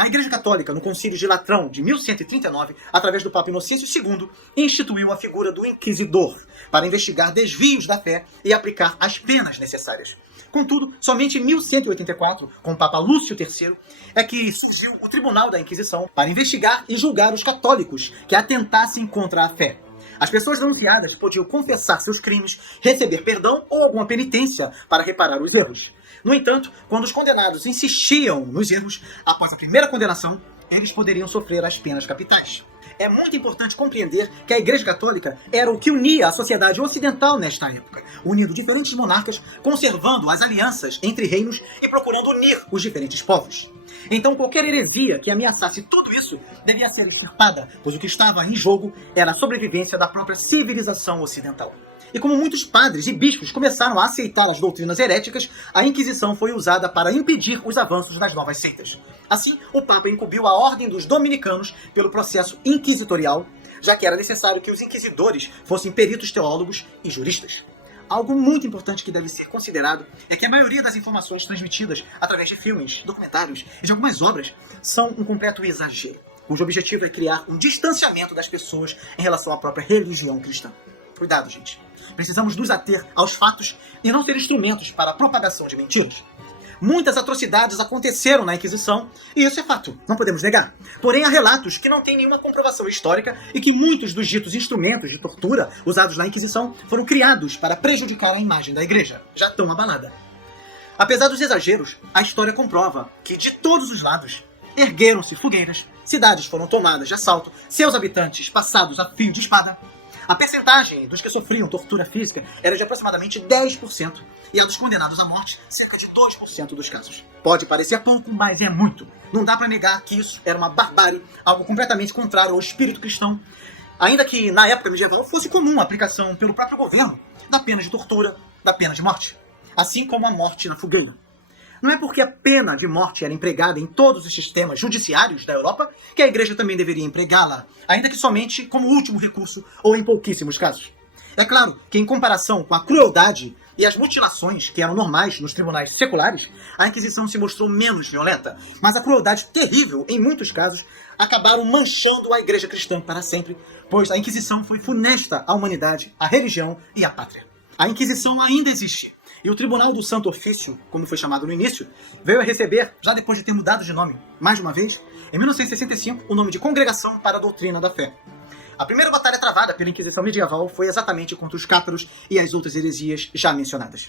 A Igreja Católica, no Concílio de Latrão de 1139, através do Papa Inocêncio II, instituiu a figura do inquisidor para investigar desvios da fé e aplicar as penas necessárias. Contudo, somente em 1184, com o Papa Lúcio III, é que surgiu o Tribunal da Inquisição para investigar e julgar os católicos que atentassem contra a fé. As pessoas denunciadas podiam confessar seus crimes, receber perdão ou alguma penitência para reparar os erros. No entanto, quando os condenados insistiam nos erros, após a primeira condenação, eles poderiam sofrer as penas capitais. É muito importante compreender que a Igreja Católica era o que unia a sociedade ocidental nesta época, unindo diferentes monarcas, conservando as alianças entre reinos e procurando unir os diferentes povos. Então, qualquer heresia que ameaçasse tudo isso devia ser extirpada, pois o que estava em jogo era a sobrevivência da própria civilização ocidental. E como muitos padres e bispos começaram a aceitar as doutrinas heréticas, a Inquisição foi usada para impedir os avanços das novas seitas. Assim, o Papa incumbiu a Ordem dos Dominicanos pelo processo inquisitorial, já que era necessário que os inquisidores fossem peritos teólogos e juristas. Algo muito importante que deve ser considerado é que a maioria das informações transmitidas através de filmes, documentários e de algumas obras são um completo exagero, cujo objetivo é criar um distanciamento das pessoas em relação à própria religião cristã. Cuidado, gente. Precisamos nos ater aos fatos e não ser instrumentos para a propagação de mentiras. Muitas atrocidades aconteceram na Inquisição, e isso é fato, não podemos negar. Porém, há relatos que não têm nenhuma comprovação histórica e que muitos dos ditos instrumentos de tortura usados na Inquisição foram criados para prejudicar a imagem da Igreja, já tão abalada. Apesar dos exageros, a história comprova que, de todos os lados, ergueram-se fogueiras, cidades foram tomadas de assalto, seus habitantes passados a fio de espada. A percentagem dos que sofriam tortura física era de aproximadamente 10%, e a dos condenados à morte, cerca de 2% dos casos. Pode parecer pouco, mas é muito. Não dá para negar que isso era uma barbárie, algo completamente contrário ao espírito cristão, ainda que na época medieval fosse comum a aplicação pelo próprio governo da pena de tortura, da pena de morte, assim como a morte na fogueira. Não é porque a pena de morte era empregada em todos os sistemas judiciários da Europa que a Igreja também deveria empregá-la, ainda que somente como último recurso ou em pouquíssimos casos. É claro que, em comparação com a crueldade e as mutilações que eram normais nos tribunais seculares, a Inquisição se mostrou menos violenta, mas a crueldade terrível, em muitos casos, acabaram manchando a Igreja cristã para sempre, pois a Inquisição foi funesta à humanidade, à religião e à pátria. A Inquisição ainda existe. E o Tribunal do Santo Ofício, como foi chamado no início, veio a receber, já depois de ter mudado de nome mais de uma vez, em 1965, o nome de Congregação para a Doutrina da Fé. A primeira batalha travada pela Inquisição medieval foi exatamente contra os cátaros e as outras heresias já mencionadas.